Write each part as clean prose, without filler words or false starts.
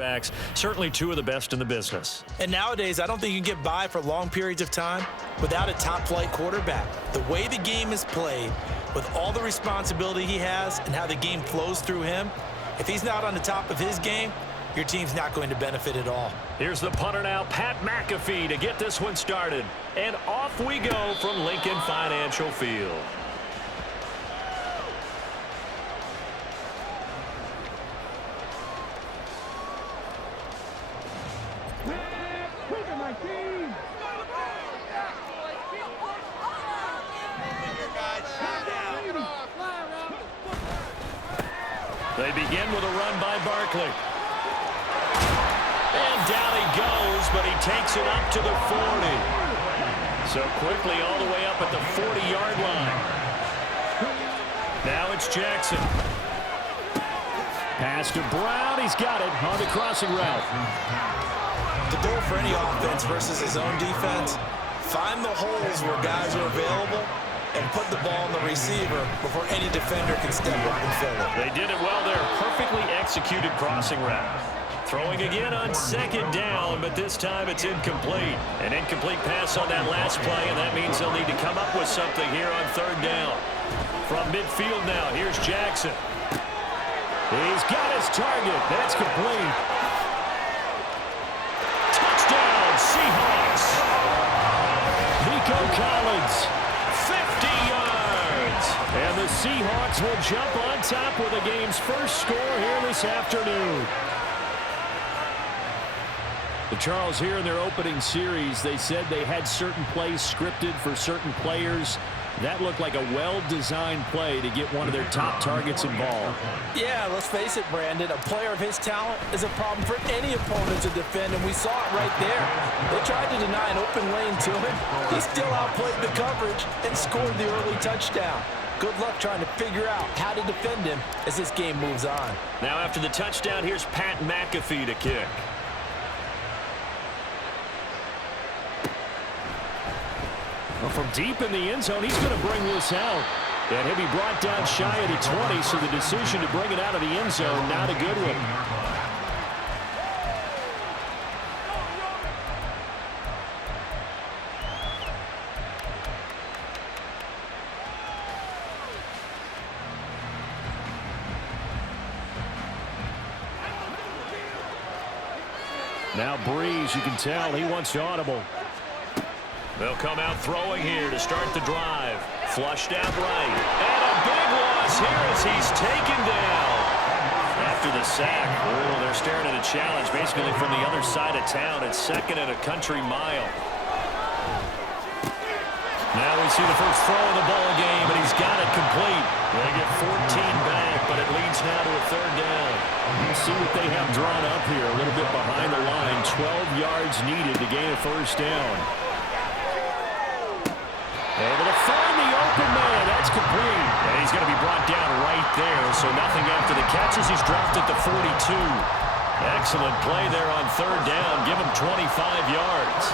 backs, certainly two of the best in the business. And nowadays, I don't think you can get by for long periods of time without a top-flight quarterback. The way the game is played, with all the responsibility he has and how the game flows through him, if he's not on the top of his game, your team's not going to benefit at all. Here's the punter now, Pat McAfee, to get this one started. And off we go from Lincoln Financial Field. They begin with a run by Barkley. And down he goes, but he takes it up to the 40. So quickly all the way up at the 40-yard line. Now it's Jackson. Pass to Brown. He's got it on the crossing route. The goal for any offense versus his own defense, find the holes where guys are available and put the ball on the receiver before any defender can step up and fill it. They did it well there. Perfectly executed crossing route. Throwing again on second down, but this time it's incomplete. An incomplete pass on that last play, and that means they'll need to come up with something here on third down. From midfield now, here's Jackson. He's got his target. That's complete. Touchdown, Seahawks. Nico Collins, 50 yards. And the Seahawks will jump on top with the game's first score here this afternoon. The Charles, here in their opening series, they said they had certain plays scripted for certain players. That looked like a well-designed play to get one of their top targets involved. Yeah, let's face it, Brandon. A player of his talent is a problem for any opponent to defend, and we saw it right there. They tried to deny an open lane to him. He still outplayed the coverage and scored the early touchdown. Good luck trying to figure out how to defend him as this game moves on. Now after the touchdown, here's Pat McAfee to kick. Well, from deep in the end zone, he's going to bring this out. And he'll be brought down shy of the 20, so the decision to bring it out of the end zone, not a good one. Now Breeze, you can tell he wants to audible. They'll come out throwing here to start the drive. Flushed out right. And a big loss here as he's taken down. After the sack, they're staring at a challenge basically from the other side of town. It's second and a country mile. Now we see the first throw of the ball game, and he's got it complete. They get 14 back, but it leads now to a third down. We'll see what they have drawn up here a little bit behind the line. 12 yards needed to gain a first down. Able to find the open man. That's complete. And he's going to be brought down right there. So nothing after the catches. He's dropped at the 42. Excellent play there on third down. Give him 25 yards.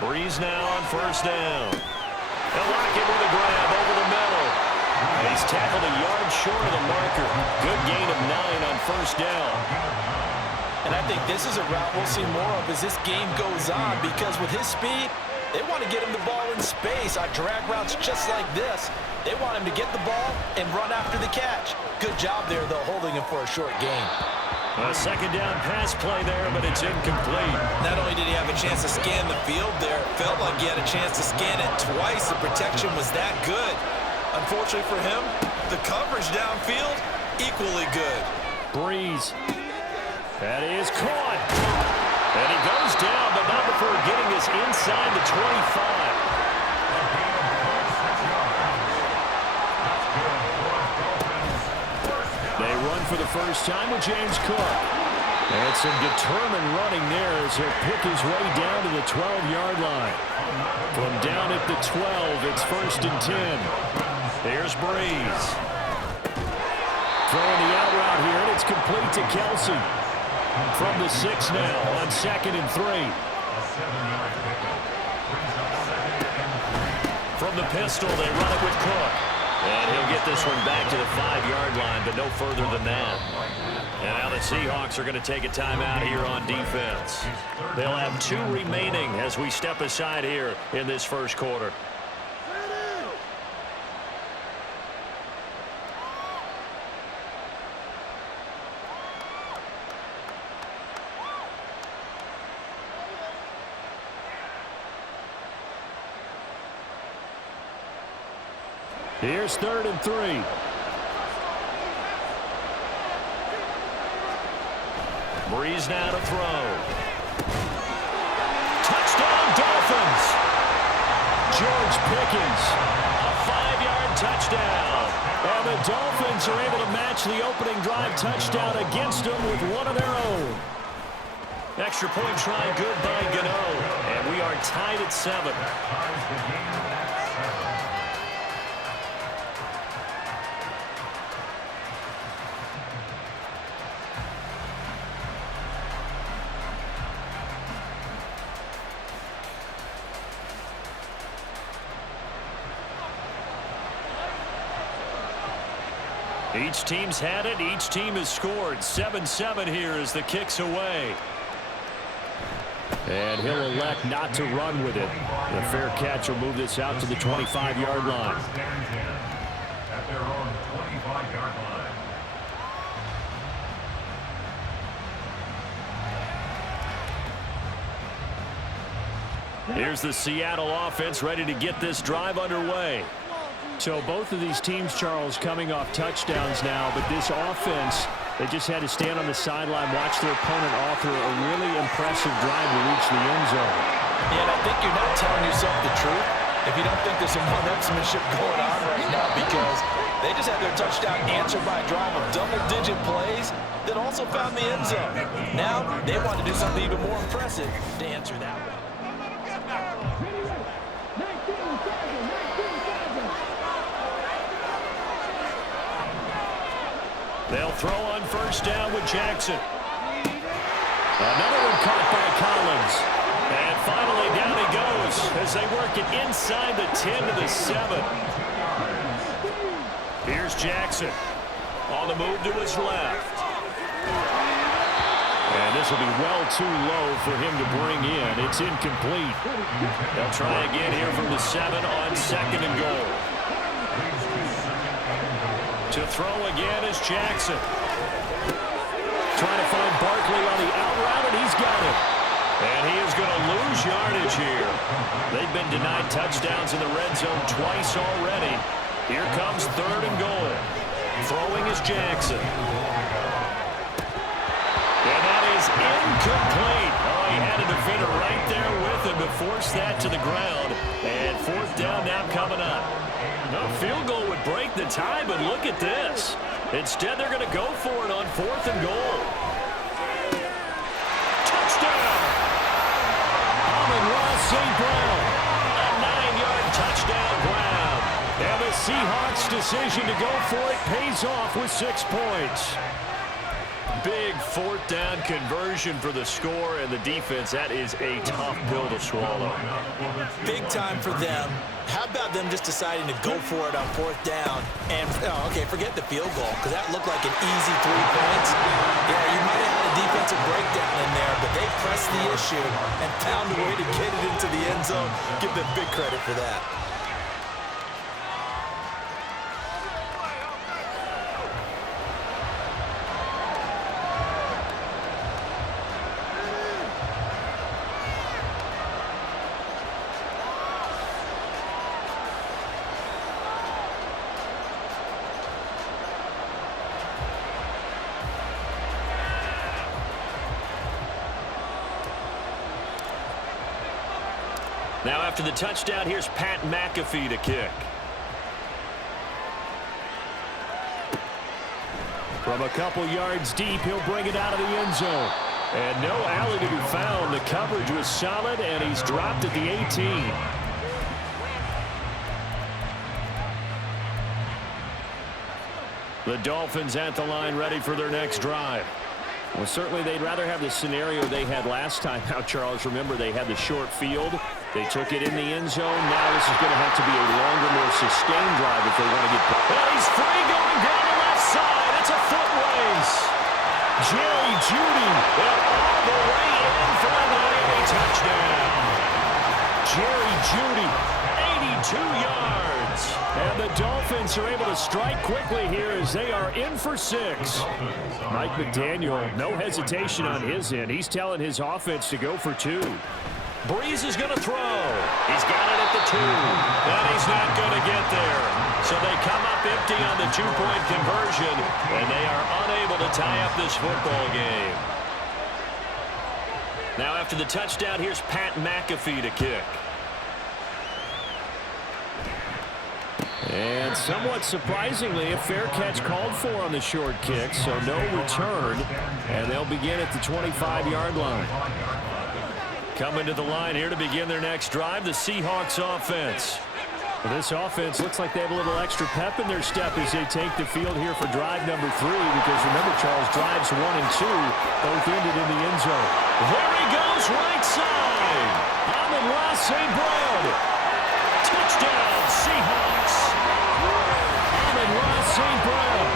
Breeze now on first down. They'll lock it with a grab over the middle. He's tackled a yard short of the marker. Good gain of 9 on first down. And I think this is a route we'll see more of as this game goes on, because with his speed, they want to get him the ball in space on drag routes just like this. They want him to get the ball and run after the catch. Good job there, though, holding him for a short gain. A second down pass play there, but it's incomplete. Not only did he have a chance to scan the field there, it felt like he had a chance to scan it twice. The protection was that good. Unfortunately for him, the coverage downfield, equally good. Breeze. That is caught. And he goes down, but not before getting us inside the 25. They run for the first time with James Cook. And some determined running there as he'll pick his way down to the 12-yard line. From down at the 12, it's first and 10. Here's Breeze. Throwing the out route here, and it's complete to Kelsey. From the 6 now on 2nd and 3. from the pistol. They run it with Cook. And he'll get this one back to the 5-yard line, but no further than that. And now the Seahawks are going to take a timeout here on defense. They'll have 2 remaining as we step aside here in this first quarter. Here's 3rd and 3. Breeze now to throw. Touchdown, Dolphins. George Pickens, a 5-yard touchdown. And the Dolphins are able to match the opening drive touchdown against them with one of their own. Extra point try good by Gano. And we are tied at 7. Each team's had it. Each team has scored. 7-7 here as the kick's away. And he'll elect not to run with it. The fair catch will move this out to the 25-yard line. At their own 25-yard line. Here's the Seattle offense ready to get this drive underway. So both of these teams, Charles, coming off touchdowns now, but this offense, they just had to stand on the sideline, watch their opponent author a really impressive drive to reach the end zone. Yeah, and I think you're not telling yourself the truth if you don't think there's some one-upsmanship going on right now, because they just had their touchdown answered by a drive of double-digit plays that also found the end zone. Now they want to do something even more impressive to answer that one. They'll throw on first down with Jackson. Another one caught by Collins. And finally down he goes as they work it inside the 10 to the 7. Here's Jackson on the move to his left. And this will be well too low for him to bring in. It's incomplete. They'll try again here from the 7 on 2nd and goal. To throw again is Jackson. Trying to find Barkley on the out route, and he's got it. And he is going to lose yardage here. They've been denied touchdowns in the red zone twice already. Here comes 3rd and goal. Throwing is Jackson. And that is incomplete. Oh, he had a defender right there with him to force that to the ground. And 4th down now coming up. No field goal would break the tie, but look at this. Instead, they're going to go for it on 4th and goal. Touchdown! Amon-Ra St. Brown. A 9-yard touchdown grab. And the Seahawks' decision to go for it pays off with 6 points. Big 4th down conversion for the score, and the defense, that is a tough pill to swallow. Big time for them. How about them just deciding to go for it on 4th down? And, okay, forget the field goal, because that looked like an easy 3 points. Yeah, you might have had a defensive breakdown in there, but they pressed the issue and found a way to get it into the end zone. Give them big credit for that. Now after the touchdown, here's Pat McAfee to kick. From a couple yards deep, he'll bring it out of the end zone. And no alley to be found. The coverage was solid, and he's dropped at the 18. The Dolphins at the line, ready for their next drive. Well, certainly they'd rather have the scenario they had last time out, Charles. Remember, they had the short field. They took it in the end zone. Now this is going to have to be a longer, more sustained drive if they want to get back. And he's free going down the left side. It's a foot race. Jerry Jeudy all the way in for a Miami touchdown. Jerry Jeudy, 82 yards. And the Dolphins are able to strike quickly here as they are in for 6. Mike McDaniel, no hesitation on his end. He's telling his offense to go for 2. Breeze is going to throw. He's got it at the 2. And he's not going to get there. So they come up empty on the 2-point conversion, and they are unable to tie up this football game. Now after the touchdown, here's Pat McAfee to kick. And somewhat surprisingly, a fair catch called for on the short kick, so no return, and they'll begin at the 25-yard line. Coming to the line here to begin their next drive, the Seahawks offense. Well, this offense looks like they have a little extra pep in their step as they take the field here for drive number 3, because remember, Charles, drives 1 and 2 both ended in the end zone. There he goes, right side. Amon-Ra St. Brown. Touchdown, Seahawks. Amon-Ra St. Brown.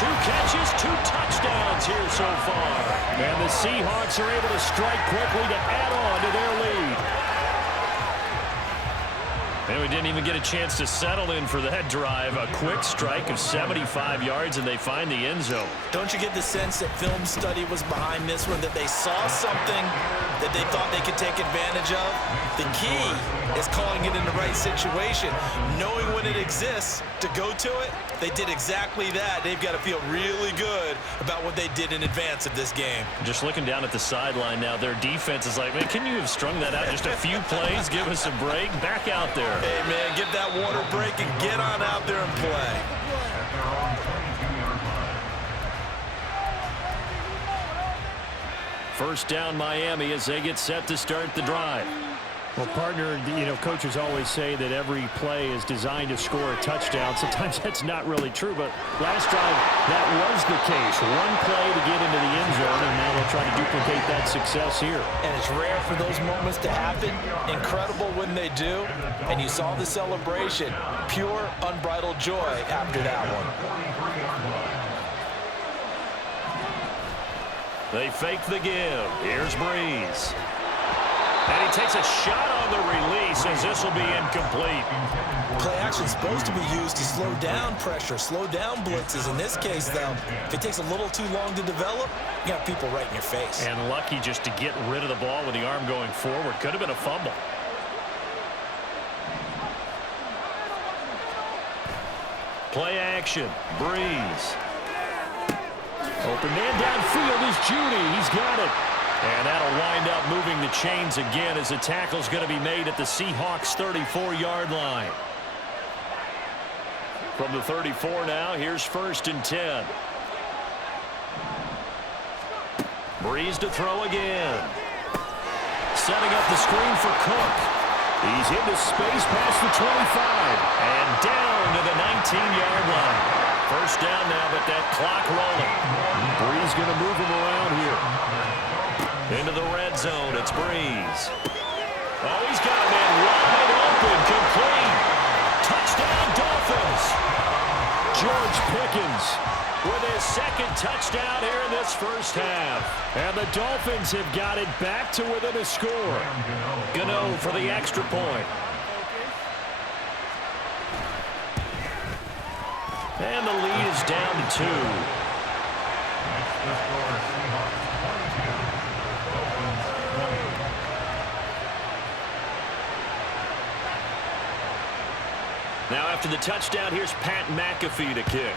2 catches, 2 touchdowns here so far. And the Seahawks are able to strike quickly to add on to their lead. And we didn't even get a chance to settle in for that drive. A quick strike of 75 yards, and they find the end zone. Don't you get the sense that film study was behind this one, that they saw something that they thought they could take advantage of? The key is calling it in the right situation, knowing when it exists to go to it. They did exactly that. They've got to feel really good about what they did in advance of this game. Just looking down at the sideline now, their defense is like, man, can you have strung that out just a few plays? Give us a break. Back out there. Hey, man, get that water break and get on out there and play. First down, Miami, as they get set to start the drive. Well, partner, coaches always say that every play is designed to score a touchdown. Sometimes that's not really true, but last drive, that was the case. One play to get into the end zone, and now they'll try to duplicate that success here. And it's rare for those moments to happen. Incredible when they do. And you saw the celebration. Pure, unbridled joy after that one. They fake the give. Here's Breeze. And he takes a shot on the release as this will be incomplete. Play action is supposed to be used to slow down pressure, slow down blitzes. In this case, though, if it takes a little too long to develop, you got people right in your face. And lucky just to get rid of the ball with the arm going forward. Could have been a fumble. Play action. Breeze. Open man downfield is Jeudy. He's got it. And that'll wind up moving the chains again as the tackle's going to be made at the Seahawks 34-yard line. From the 34 now, here's 1st and 10. Breeze to throw again. Setting up the screen for Cook. He's into space past the 25. And down to the 19-yard line. First down now, but that clock rolling. Breeze going to move him around here. Into the red zone, it's Breeze. Oh, he's got a man wide open, complete. Touchdown, Dolphins. George Pickens with his 2nd touchdown here in this first half. And the Dolphins have got it back to within a score. Gano for the extra point. And the lead is down to 2. Now after the touchdown, here's Pat McAfee to kick.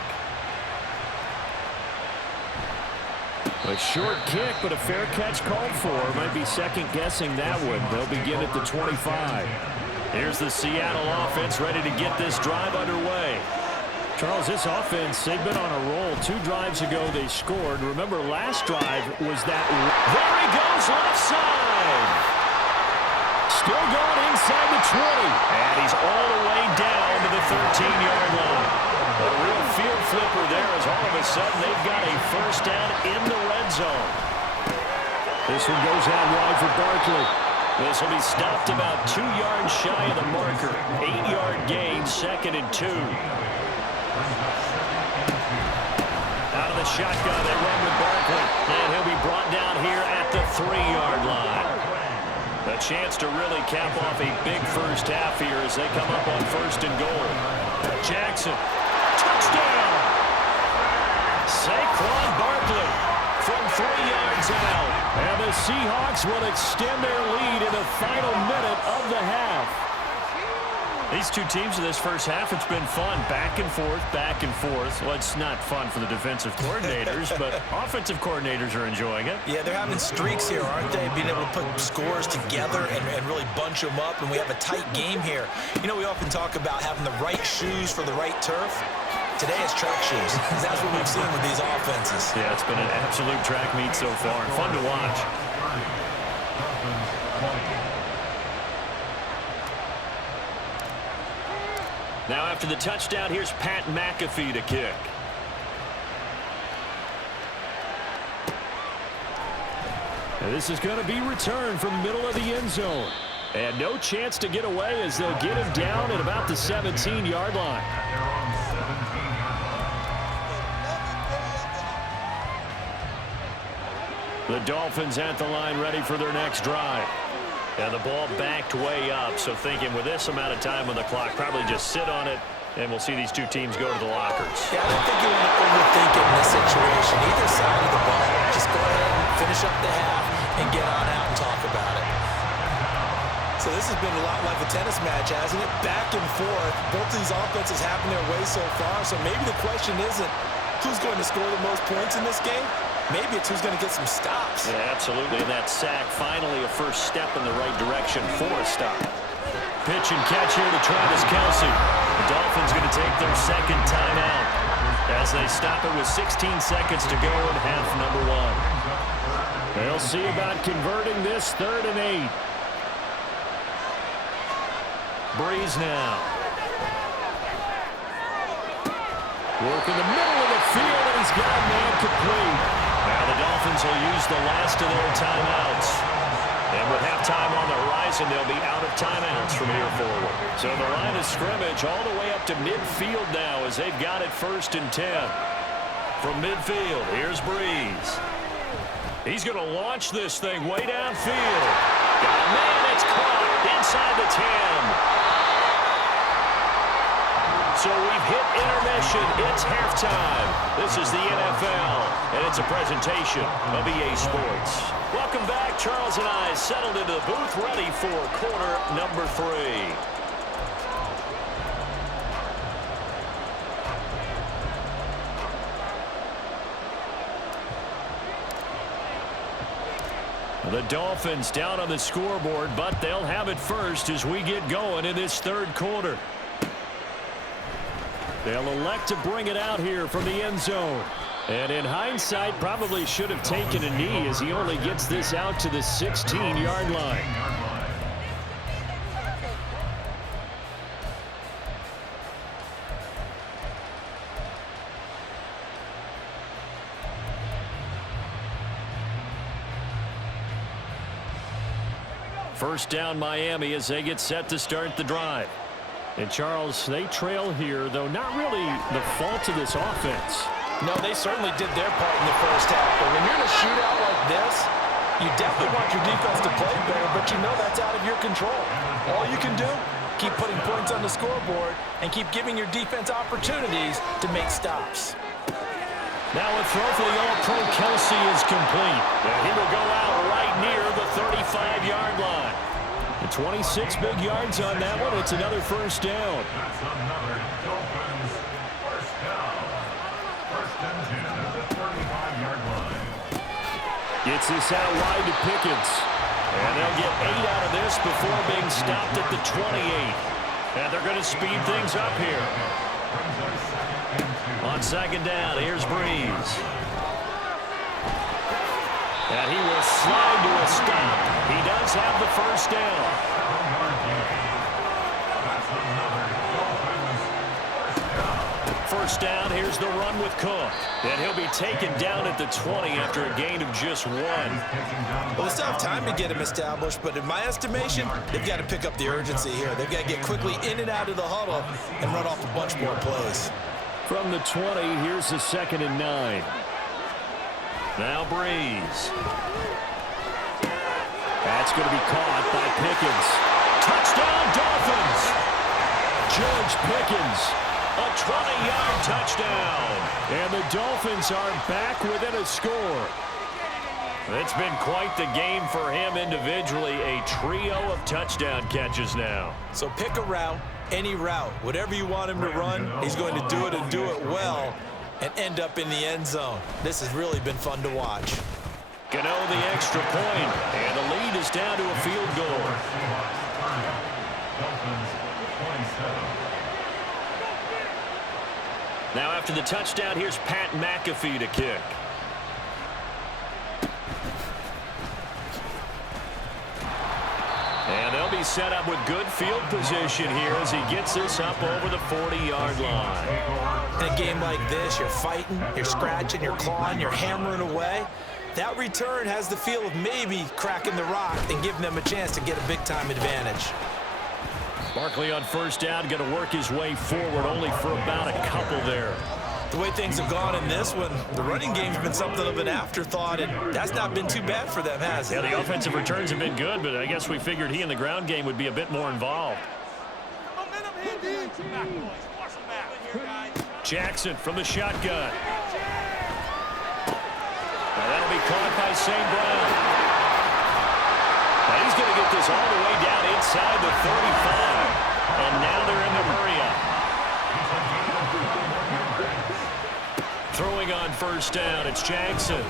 A short kick, but a fair catch called for. Might be second-guessing that one. They'll begin at the 25. Here's the Seattle offense ready to get this drive underway. Charles, this offense, they've been on a roll. 2 drives ago, they scored. Remember, last drive was that. There he goes, left side. Still going inside the 20. And he's all the way down to the 13-yard line. A real field flipper there as all of a sudden they've got a first down in the red zone. This one goes out wide for Barkley. This will be stopped about 2 yards shy of the marker. 8-yard gain, 2nd and 2. Out of the shotgun, they run with Barkley. And he'll be brought down here at the 3-yard line. A chance to really cap off a big first half here as they come up on 1st and goal. Jackson, touchdown! Saquon Barkley from 3 yards out. And the Seahawks will extend their lead in the final minute of the half. These two teams in this first half, it's been fun. Back and forth, back and forth. Well, it's not fun for the defensive coordinators, but offensive coordinators are enjoying it. Yeah, they're having streaks here, aren't they? Being able to put scores together and really bunch them up, and we have a tight game here. You know, we often talk about having the right shoes for the right turf. Today it's track shoes. That's what we've seen with these offenses. Yeah, it's been an absolute track meet so far. Fun to watch. Now after the touchdown, here's Pat McAfee to kick. And this is going to be returned from the middle of the end zone. And no chance to get away as they'll get him down at about the 17-yard line. The Dolphins at the line ready for their next drive. And the ball backed way up, so thinking with this amount of time on the clock, probably just sit on it, and we'll see these two teams go to the lockers. Yeah, I don't think you want to overthink it in this situation. Either side of the ball, just go ahead and finish up the half and get on out and talk about it. So this has been a lot like a tennis match, hasn't it? Back and forth. Both of these offenses having their way so far, so maybe the question isn't who's going to score the most points in this game. Maybe it's who's going to get some stops. Yeah, absolutely. And that sack, finally a first step in the right direction for a stop. Pitch and catch here to Travis Kelce. The Dolphins going to take their second timeout as they stop it with 16 seconds to go in half number 1. They'll see about converting this 3rd and 8. Breeze now. Work in the middle of the field, and he's got a man complete. Now the Dolphins will use the last of their timeouts. And with halftime on the horizon, they'll be out of timeouts from here forward. So the line of scrimmage all the way up to midfield now as they've got it 1st and 10. From midfield, here's Breeze. He's going to launch this thing way downfield. Got a man that's caught inside the 10. So we've hit intermission. It's halftime. This is the NFL, and it's a presentation of EA Sports. Welcome back. Charles and I settled into the booth, ready for quarter number 3. The Dolphins down on the scoreboard, but they'll have it first as we get going in this 3rd quarter. They'll elect to bring it out here from the end zone. And in hindsight, probably should have taken a knee as he only gets this out to the 16-yard line. First down Miami as they get set to start the drive. And Charles, they trail here, though not really the fault of this offense. No, they certainly did their part in the first half. But when you're in a shootout like this, you definitely want your defense to play better, but you know that's out of your control. All you can do, keep putting points on the scoreboard and keep giving your defense opportunities to make stops. Now a throw for the All-Pro Kelce is complete. And he will go out right near the 35-yard line. And 26 big yards on that one. It's another first down. That's another Dolphins first down. 1st and 10 at the 35-yard line. Gets this out wide to Pickens. And they'll get 8 out of this before being stopped at the 28. And they're going to speed things up here. On 2nd down, here's Breeze. And he will slide to a stop. He does have the first down. first down. Here's the run with Cook. And he'll be taken down at the 20 after a gain of just 1. Well, they still have time to get him established, but in my estimation, they've got to pick up the urgency here. They've got to get quickly in and out of the huddle and run off a bunch more plays. From the 20, here's the 2nd and 9. Now Breeze. That's going to be caught by Pickens. Touchdown, Dolphins! George Pickens. A 20-yard touchdown. And the Dolphins are back within a score. It's been quite the game for him individually. A trio of touchdown catches now. So pick a route, any route. Whatever you want him to run, he's going to do it and do it well and end up in the end zone. This has really been fun to watch. Gano the extra point, and the lead is down to a field goal. Now after the touchdown, here's Pat McAfee to kick. And they'll be set up with good field position here as he gets this up over the 40-yard line. In a game like this, you're fighting, you're scratching, you're clawing, you're hammering away. That return has the feel of maybe cracking the rock and giving them a chance to get a big-time advantage. Barkley on first down, going to work his way forward, only for about a couple there. The way things have gone in this one, the running game's been something of an afterthought, and that's not been too bad for them, has it? Yeah, the offensive returns have been good, but I guess we figured he in the ground game would be a bit more involved. Jackson from the shotgun. Now that'll be caught by St. Brown. Now he's going to get this all the way down inside the 35. And now they're in the hurry-up. Throwing on first down, it's Jackson.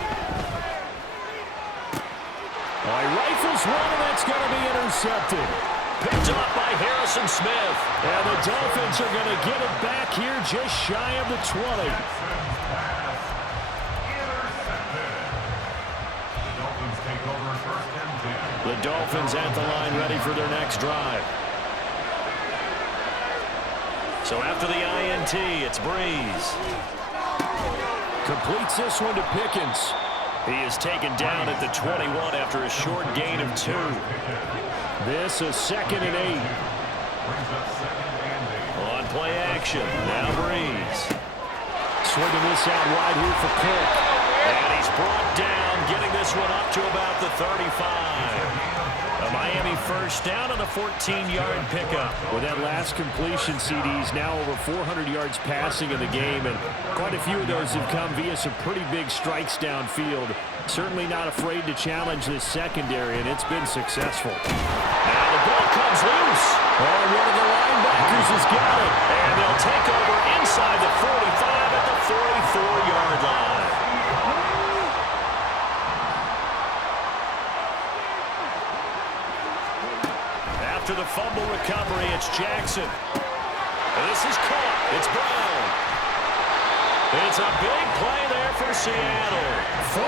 He rifles one, and that's going to be intercepted. Picked up by Harrison Smith. And the Dolphins are going to get it back here just shy of the 20. The Dolphins at the line ready for their next drive. So after the INT, it's Breeze. Completes this one to Pickens. He is taken down at the 21 after a short gain of 2. This is 2nd and 8. On play action, now Breeze. Swinging this out wide here for Cook. And he's brought down, getting this one up to about the 35. A Miami first down on a 14-yard pickup. With that last completion, CD's now over 400 yards passing in the game, and quite a few of those have come via some pretty big strikes downfield. Certainly not afraid to challenge this secondary, and it's been successful. Now the ball comes loose. And one of the linebackers has got it. And they'll take over inside the 45 at the 44-yard line. After the fumble recovery, it's Jackson. This is caught. It's Brown. It's a big play there for Seattle. 43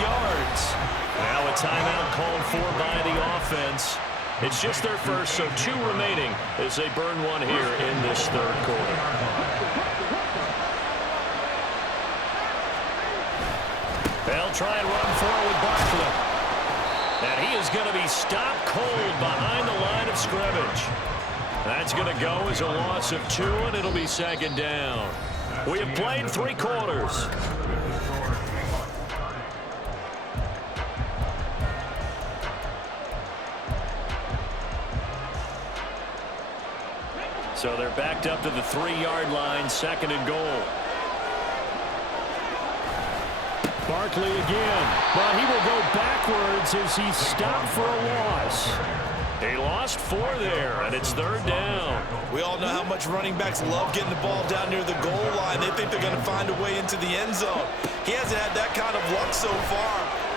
yards. Now a timeout called for by the offense. It's just their first, so 2 remaining as they burn one here in this third quarter. They'll try and run forward Barkley. And he is going to be stopped cold behind the line of scrimmage. That's going to go as a loss of 2, and it'll be 2nd down. We have played 3 quarters. So they're backed up to the 3-yard line, 2nd and goal. Barkley again, but he will go backwards as he's stopped for a loss. He lost 4 there, and it's 3rd down. We all know how much running backs love getting the ball down near the goal line. They think they're going to find a way into the end zone. He hasn't had that kind of luck so far.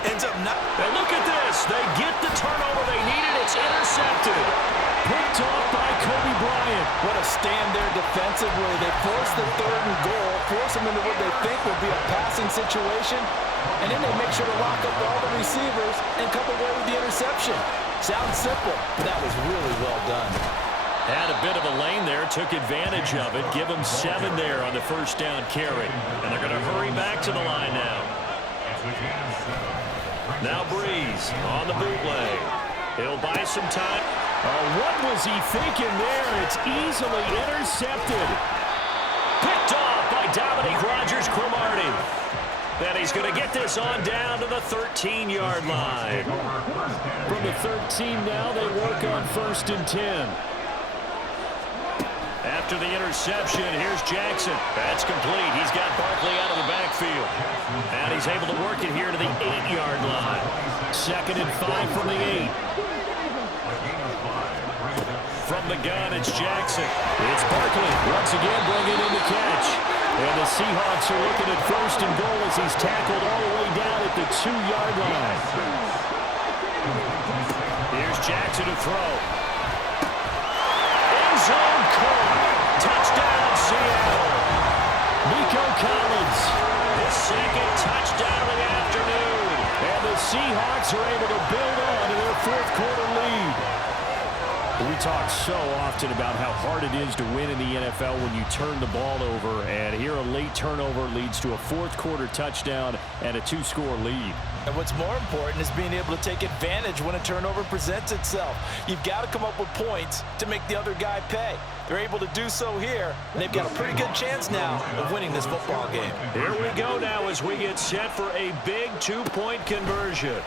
Ends up not. And look at this. They get the turnover they needed. It's intercepted. Picked off by Kobe Bryant. What a stand there defensively. They force the 3rd and goal, force them into what they think will be a passing situation, and then they make sure to lock up all the receivers and come away with the interception. Sounds simple, but that was really well done. Had a bit of a lane there, took advantage of it. Give him 7 there on the first down carry. And they're going to hurry back to the line now. Now Breeze on the bootleg. He'll buy some time. What was he thinking there? It's easily intercepted. Picked off by Dominique Rodgers-Cromartie. Then he's going to get this on down to the 13-yard line. From the 13 now, they work on 1st and 10. After the interception, here's Jackson. That's complete. He's got Barkley out of the backfield. And he's able to work it here to the 8-yard line. 2nd and 5 from the 8. From the gun, it's Jackson. It's Barkley once again bringing in the catch. And the Seahawks are looking at 1st and goal as he's tackled all the way down at the 2-yard line. Here's Jackson to throw. End zone caught. Touchdown, Seattle. Nico Collins. His 2nd touchdown of the afternoon. And the Seahawks are able to build on to their 4th quarter lead. We talk so often about how hard it is to win in the NFL when you turn the ball over, and here a late turnover leads to a 4th quarter touchdown and a 2-score lead. And what's more important is being able to take advantage when a turnover presents itself. You've got to come up with points to make the other guy pay. They're able to do so here, and they've got a pretty good chance now of winning this football game. Here we go now as we get set for a big 2-point conversion.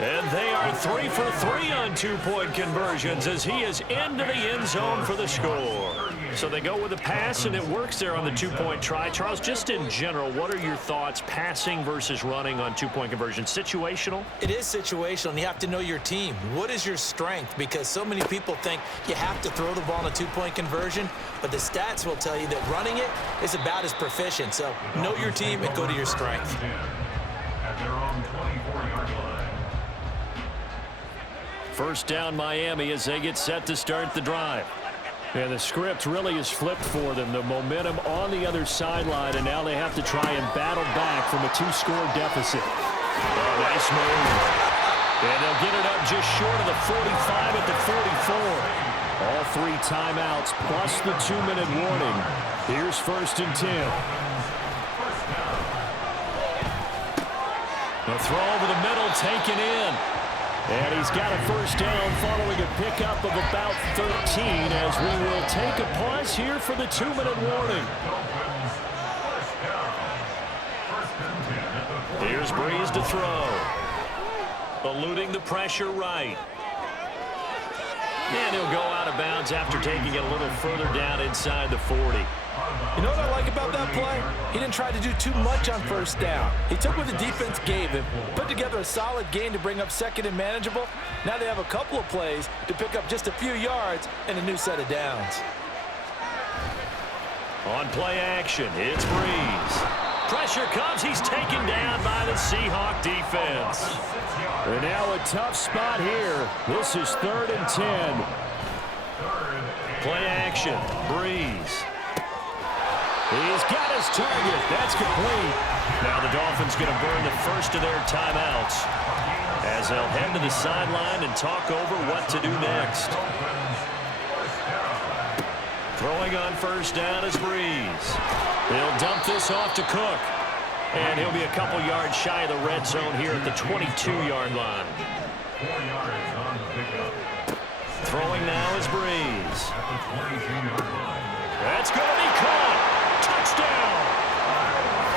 And they are 3 for 3 on 2-point conversions as he is into the end zone for the score. So they go with a pass, and it works there on the 2-point try. Charles, just in general, what are your thoughts passing versus running on 2-point conversions? Situational? It is situational, and you have to know your team. What is your strength? Because so many people think you have to throw the ball on a 2-point conversion, but the stats will tell you that running it is about as proficient. So know your team and go to your strength. At their own 24-yard line. 1st down Miami as they get set to start the drive. And the script really is flipped for them. The momentum on the other sideline, and now they have to try and battle back from a 2-score deficit. Oh, nice move. And they'll get it up just short of the 45 at the 44. All 3 timeouts plus the 2-minute warning. Here's 1st and 10. The throw over the middle taken in. And he's got a 1st down following a pickup of about 13 as we will take a pause here for the 2-minute warning. Here's Breeze to throw. Eluding the pressure right. And he'll go out of bounds after taking it a little further down inside the 40. You know what I like about that play? He didn't try to do too much on 1st down. He took what the defense gave him, put together a solid gain to bring up 2nd and manageable. Now they have a couple of plays to pick up just a few yards and a new set of downs. On play action, it's Breeze. Pressure comes. He's taken down by the Seahawk defense. And now a tough spot here. This is 3rd and 10. Play action, Breeze. He's got his target. That's complete. Now the Dolphins going to burn the first of their timeouts as they'll head to the sideline and talk over what to do next. Throwing on 1st down is Breeze. He'll dump this off to Cook. And he'll be a couple yards shy of the red zone here at the 22-yard line. 4 yards on the pickup. Throwing now is Breeze. At the 22-yard line. That's going to be caught. Touchdown.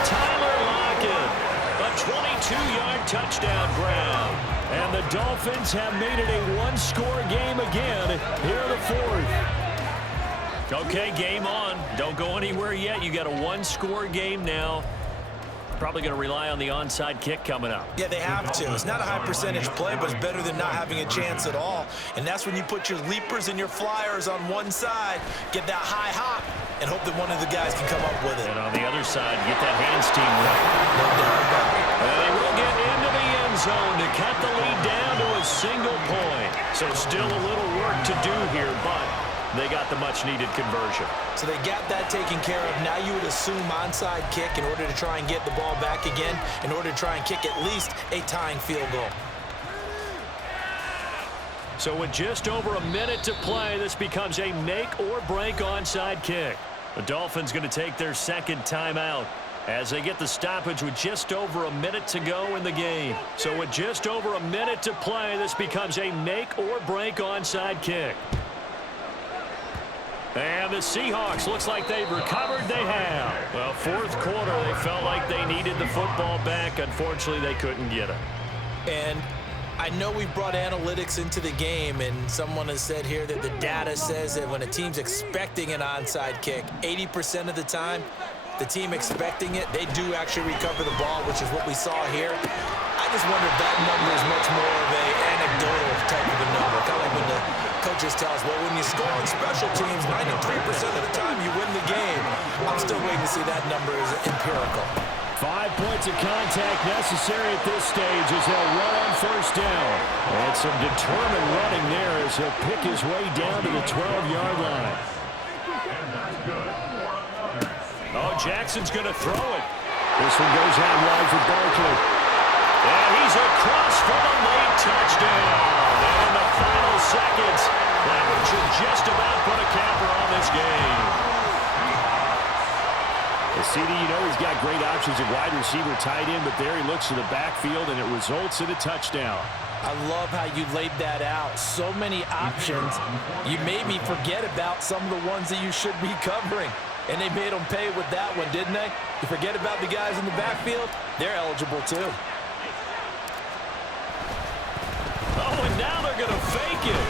Tyler Lockett. A 22-yard touchdown grab. And the Dolphins have made it a 1-score game again here in the 4th. Okay, game on. Don't go anywhere yet. You got a 1-score game now. Probably going to rely on the onside kick coming up. Yeah, they have to. It's not a high percentage play, but it's better than not having a chance at all. And that's when you put your leapers and your flyers on one side, get that high hop, and hope that one of the guys can come up with it. And on the other side, get that hands team right. No doubt about it. And they will get into the end zone to cut the lead down to a single point. So still a little work to do here, but they got the much-needed conversion. So they got that taken care of. Now you would assume onside kick in order to try and get the ball back again, in order to try and kick at least a tying field goal. So with just over a minute to play, this becomes a make or break onside kick. The Dolphins going to take their second timeout as they get the stoppage with just over a minute to go in the game. So with just over a minute to play, this becomes a make or break onside kick. And the Seahawks, looks like they've recovered. They have. Well, fourth quarter, they felt like they needed the football back. Unfortunately, they couldn't get it. And I know we've brought analytics into the game, and someone has said here that the data says that when a team's expecting an onside kick, 80% of the time, the team expecting it, they do actually recover the ball, which is what we saw here. I just wonder if that number is much more of an anecdotal type of a number. Kind of like when the coaches tell us, well, when you score on special teams, 93% of the time you win the game. I'm still waiting to see that number is empirical. 5 points of contact necessary at this stage as they'll run on first down. And some determined running there as he'll pick his way down to the 12-yard line. Oh, Jackson's going to throw it. This one goes out wide for Barkley. And he's across for the late touchdown. And in the final seconds, that one should just about put a capper on this game. CD, you know he's got great options at wide receiver, tight end, but there he looks to the backfield, and it results in a touchdown. I love how you laid that out. So many options. You made me forget about some of the ones that you should be covering. And they made them pay with that one, didn't they? You forget about the guys in the backfield? They're eligible too. Oh, and now they're going to fake it.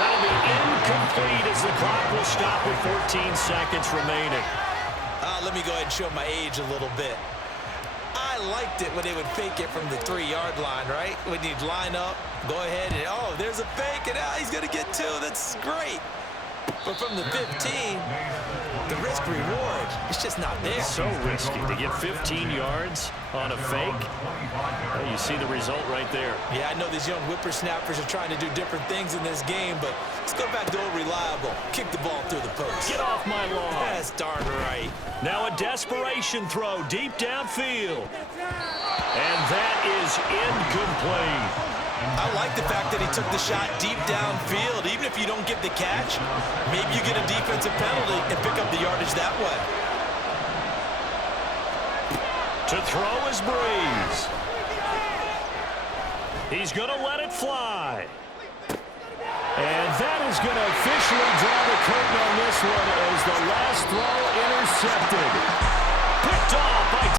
That'll be incomplete as the clock will stop with 14 seconds remaining. Let me go ahead and show my age a little bit. I liked it when they would fake it from the 3-yard line, right? When you'd line up, go ahead and, oh, there's a fake, and he's going to get 2. That's great. But from the 15, the risk-reward, it's just not there. It's so risky to get 15 yards on a fake. Well, you see the result right there. Yeah, I know these young whippersnappers are trying to do different things in this game, but let's go back to old reliable. Kick the ball through the post. Get off my lawn. That's darn right. Now a desperation throw deep downfield. And that is incomplete. I like the fact that he took the shot deep downfield. Even if you don't get the catch, maybe you get a defensive penalty and pick up the yardage that way. To throw is Breeze. He's going to let it fly. And that is going to officially draw the curtain on this one as the last throw intercepted. Picked off